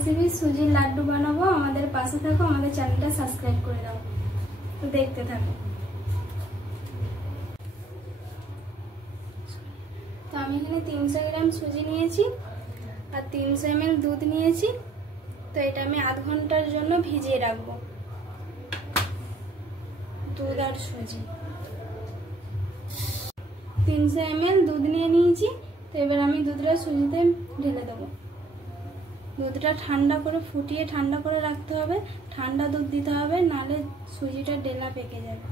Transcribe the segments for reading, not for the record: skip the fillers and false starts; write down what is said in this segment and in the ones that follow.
রেসিপি সুজির লাড্ডু বানাবো। আমাদের পাশে থাকো, আমাদের চ্যানেলটা সাবস্ক্রাইব করে দাও। তো দেখতে থাকো। তো আমি এখানে 300 গ্রাম সুজি নিয়েছি আর 300 ml দুধ নিয়েছি। তো এটা আমি আধ ঘন্টার জন্য ভিজিয়ে রাখবো। দুধ আর সুজি 300 ml দুধ নিয়ে নিয়েছি। তো এবার আমি দুধটা সুজিতে ঢেলে দেবো। দুধটা ঠান্ডা করে ফুটিয়ে ঠান্ডা করে রাখতে হবে। ঠান্ডা দুধ দিতে হবে, নাহলে সুজিটা ডেলা পেকে যাবে।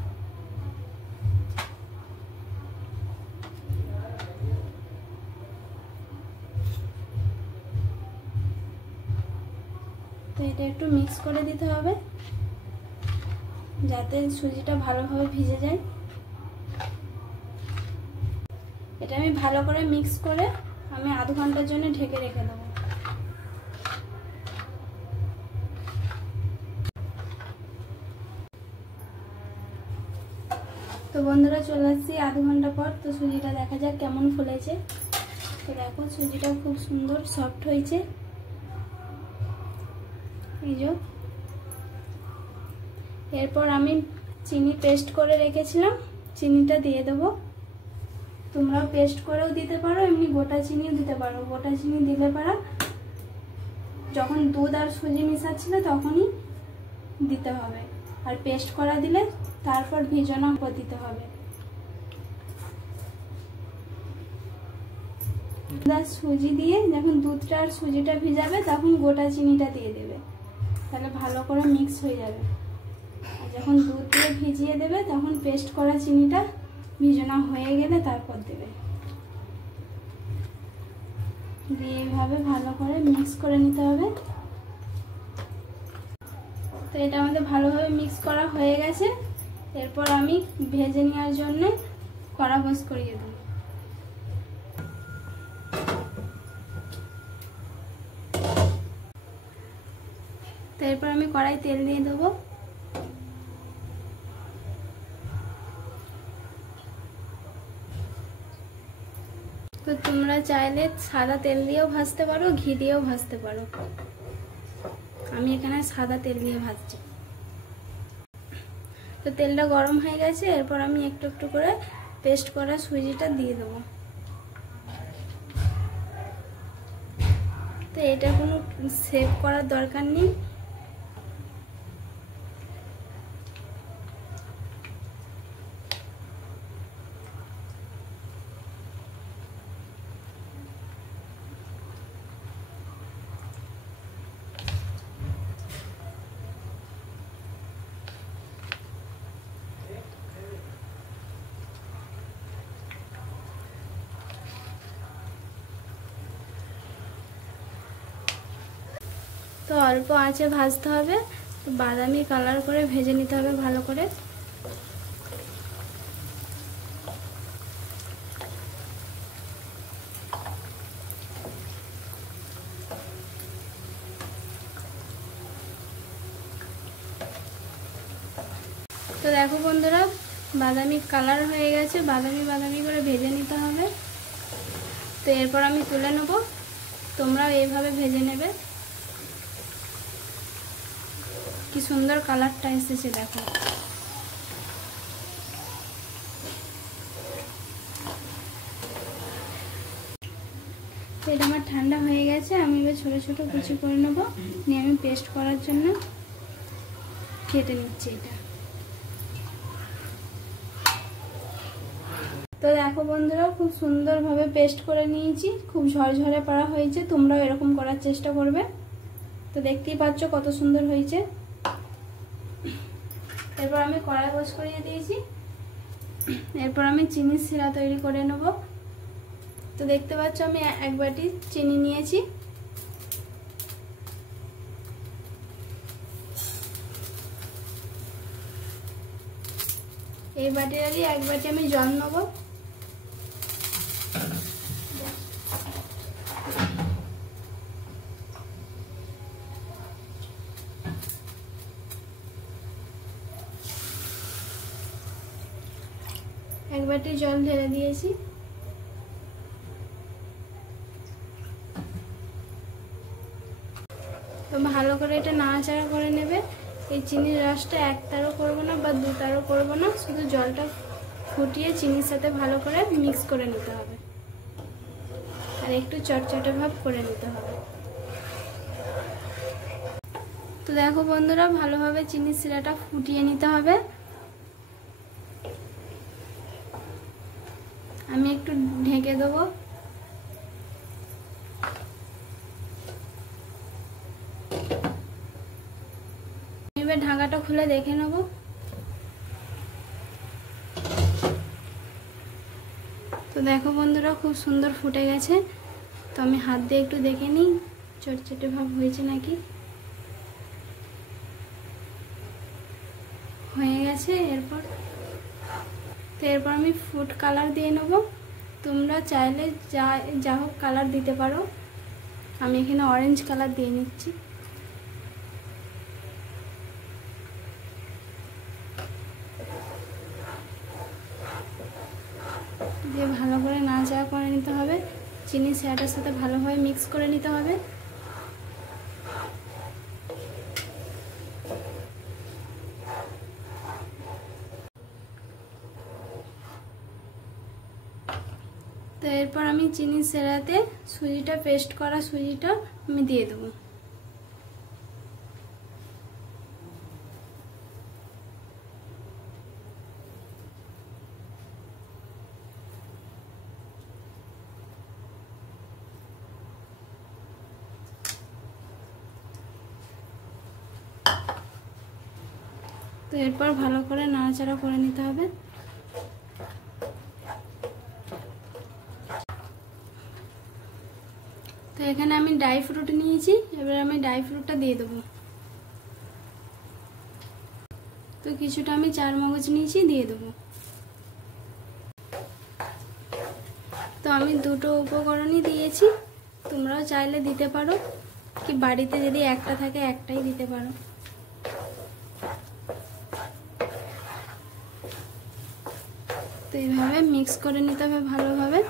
তো এটা একটু মিক্স করে দিতে হবে যাতে সুজিটা ভালোভাবে ভিজে যায়। এটা আমি ভালো করে মিক্স করে আমি আধ ঘন্টার জন্য ঢেকে রেখে দেবো। তো বন্ধুরা চলে আসছি আধ ঘন্টা পর। তো সুজিটা দেখা যাক কেমন ফুলেছে। তো দেখো সুজিটা খুব সুন্দর সফট হয়েছে। এই যে এরপর আমি চিনি পেস্ট করে রেখেছিলাম, চিনিটা দিয়ে দেবো। তোমরাও পেস্ট করেও দিতে পারো, এমনি গোটা চিনিও দিতে পারো। গোটা চিনি দিলে পারা যখন দুধ আর সুজি মিশাচ্ছিল তখনই দিতে হবে, আর পেস্ট করা দিলে তারপর ভিজানো দিতে হবে। সুজি দিয়ে যখন দুধটা আর সুজিটা ভিজাবে তখন গোটা চিনিটা দিয়ে দেবে, তাহলে ভালো করে মিক্স হয়ে যাবে। আর যখন দুধ দিয়ে ভিজিয়ে দেবে তখন পেস্ট করা চিনিটা ভিজানো হয়ে গেলে তারপর দেবে। দিয়ে এইভাবে ভালো করে মিক্স করে নিতে হবে। তো এটা আমাদের ভালোভাবে মিক্স করা হয়ে গেছে। এরপর আমি ভেজে নেওয়ার জন্য কড়া বস করিয়ে দেব। তো এরপর আমি কড়াই তেল দিয়ে দেবো। তো তোমরা চাইলে সাদা তেল দিয়েও ভাজতে পারো, ঘি দিয়েও ভাজতে পারো। আমি এখানে সাদা তেল দিয়ে ভাজছি। তো তেলটা গরম হয়ে গেছে। এরপর আমি একটু একটু করে পেস্ট করা সুজিটা দিয়ে দেবো। তো এটা কোনো সেভ করার দরকার নেই। তো অল্প আঁচে ভাজতে হবে, বাদামি কালার করে ভেজে নিতে হবে ভালো করে। তো দেখো বন্ধুরা বাদামি কালার হয়ে গেছে, বাদামি বাদামি করে ভেজে নিতে হবে। তো এরপর আমি তুলে নেব। তোমরাও এইভাবে ভেজে নেবে। কি সুন্দর কালারটা এসেছে দেখো। এটা আমার ঠান্ডা হয়ে গেছে। আমি এবার ছোট ছোট কুচি করে নেবো, নিয়ে আমি পেস্ট করার জন্য কেটে নিচ্ছি এটা। তো দেখো বন্ধুরা খুব সুন্দরভাবে পেস্ট করে নিয়েছি, খুব ঝরঝরে পড়া হয়েছে। তোমরাও এরকম করার চেষ্টা করবে। তো দেখতেই পাচ্ছ কত সুন্দর হয়েছে। এরপর আমি কড়াই বস করিয়ে দিয়েছি। এরপর আমি চিনির শিরা তৈরি করে নেব। তো দেখতে পাচ্ছ আমি এক বাটি চিনি নিয়েছি। এই বাটিরই এক বাটি আমি জল নেব। এক বাটি জল ঢেলে দিয়েছি। তো ভালো করে এটা নাড়াচাড়া করে নেবে। এই চিনির রসটা এক তারও করবো না বা দু তারও করবো না, শুধু জলটা ফুটিয়ে চিনির সাথে ভালো করে মিক্স করে নিতে হবে আর একটু চটচটে ভাব করে নিতে হবে। তো দেখো বন্ধুরা, ভালোভাবে চিনির শিরাটা ফুটিয়ে নিতে হবে। আমি একটু ঢেকে দেবো। এবার ঢাকাটা খুলে দেখে নেব। তো দেখো বন্ধুরা, খুব সুন্দর ফুটে গেছে। তো আমি হাত দিয়ে একটু দেখে নিই চটচটে ভাব হয়েছে নাকি। হয়ে গেছে। এরপর আমি ফুড কালার দিয়ে নেব। তোমরা চাইলে যা হোক কালার দিতে পারো। আমি এখানে অরেঞ্জ কালার দিয়ে নিচ্ছি। দিয়ে ভালো করে নাড়াচাড়া করে নিতে হবে। চিনি শিরাটার সাথে ভালোভাবে মিক্স করে নিতে হবে। তো এরপর আমি চিনি শিরাতে সুজিটা, পেস্ট করা সুজিটা আমি দিয়ে দেবো। তো এরপর ভালো করে নাড়াচাড়া করে নিতে হবে। তো এখানে আমি ড্রাই ফ্রুট নিয়েছি, এবার আমি ড্রাই ফ্রুটটা দিয়ে দেবো। তো কিছুটা আমি চারমগজ নিয়েছি, দিয়ে দেবো। তো আমি দুটো উপকরণই দিয়েছি, তোমরাও চাইলে দিতে পারো, কি বাড়িতে যদি একটা থাকে একটাই দিতে পারো। তো এইভাবে মিক্স করে নিতে হবে ভালোভাবে।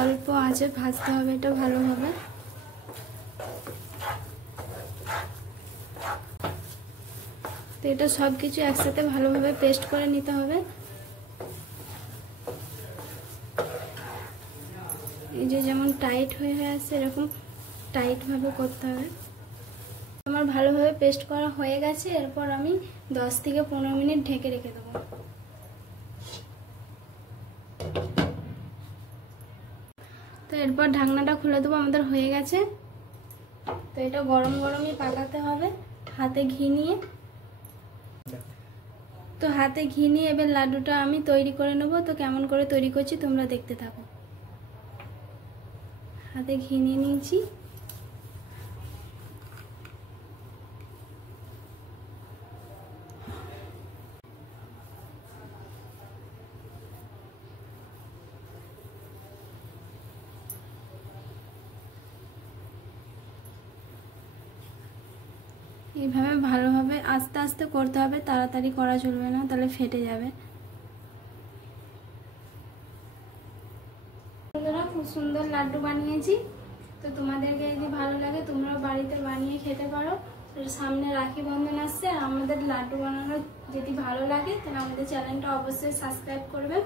অল্প আঁচে ভাজতে হবে এটা ভালোভাবে। তো এটা সব কিছু একসাথে ভালোভাবে পেস্ট করে নিতে হবে। এই যে যেমন টাইট হয়ে আছে এরকম টাইটভাবে করতে হবে। আমার ভালোভাবে পেস্ট করা হয়ে গেছে। এরপর আমি 10 থেকে 15 মিনিট ঢেকে রেখে দেবো। তো এরপর ঢাকনাটা খুলে দেবো। আমাদের হয়ে গেছে। তো এটা গরম গরমই পাকাতে হবে হাতে ঘি নিয়ে। তো হাতে ঘি নিয়ে এবার লাড্ডুটা আমি তৈরি করে নেব। তো কেমন করে তৈরি করছি তোমরা দেখতে থাকো। হাতে ঘি নিয়ে নিয়েছি। এইভাবে ভালোভাবে আস্তে আস্তে করতে হবে, তাড়াতাড়ি করা চলবে না, তাহলে ফেটে যাবে। বন্ধুরা, খুব সুন্দর লাড্ডু বানিয়েছি। তো তোমাদেরকে যদি ভালো লাগে তোমরাও বাড়িতে বানিয়ে খেতে পারো। সামনে রাখি বন্ধন আসছে, আর আমাদের লাড্ডু বানানো যদি ভালো লাগে তাহলে আমাদের চ্যানেলটা অবশ্যই সাবস্ক্রাইব করবে।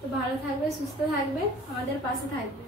তো ভালো থাকবে, সুস্থ থাকবে, আমাদের পাশে থাকবে।